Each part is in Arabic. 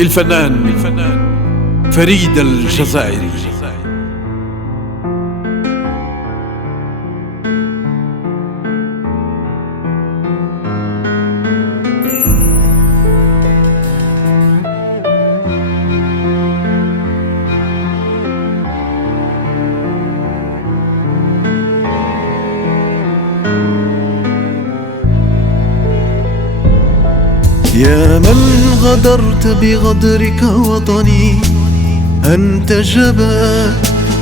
الفنان فريد الجزائري. يا من غدرت بغدرك وطني أنت جبان،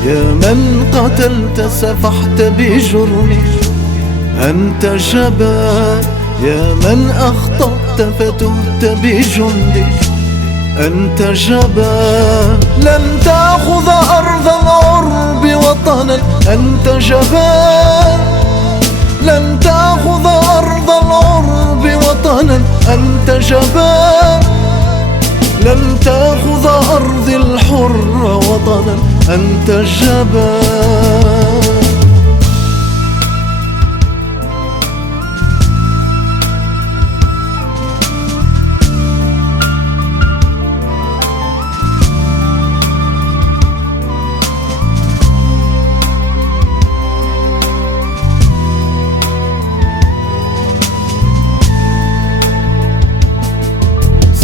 يا من قتلت سفحت بجرمك أنت جبان، يا من أخطأت فتهت بجندك أنت جبان. لن تأخذ أرض العرب وطنا أنت جبان، لن تأخذ أرض العرب وطنا أنت جبان، لن تأخذ أرض الحر وطنا أنت جبان.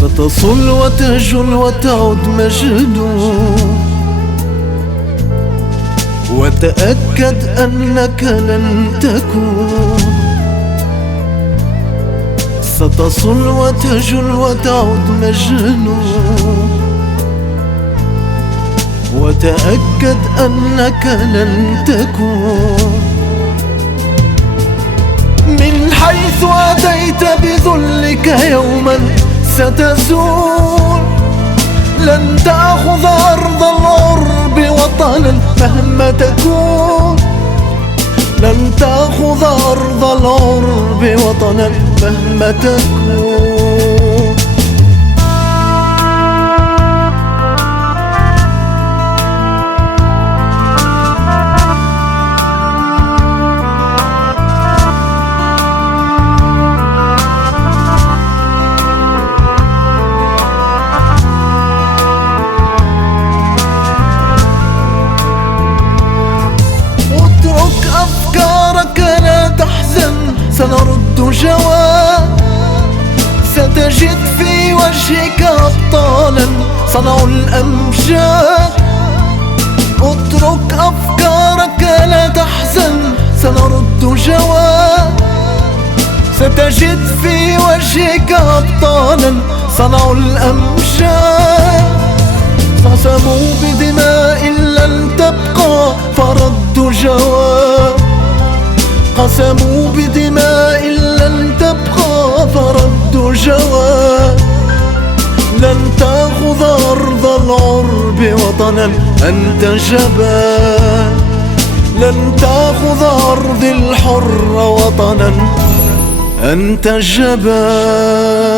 ستصل وتجل وتعد مجدود، وتأكد أنك لن تكون. ستصل وتجل وتعد مجنون، وتأكد أنك لن تكون. من حيث أتيت بذلك يوما ستزول، لن تأخذ أرض العرب وطنا مهما تكون، لن تأخذ أرض العرب وطنا مهما تكون. أفكارك لا تحزن سنرد جواب، ستجد في وجهك أبطالا صنعوا الأمجاد. اترك أفكارك لا تحزن سنرد جواب، ستجد في وجهك أبطالا صنعوا الأمجاد. قسموا بدماء لن تبقى فردوا جواب، قسموا بدماء لن تبقى فردوا جواب. لن تأخذ أرض العرب وطنا أنت جبان، لن تأخذ أرض الحر وطنا أنت جبان.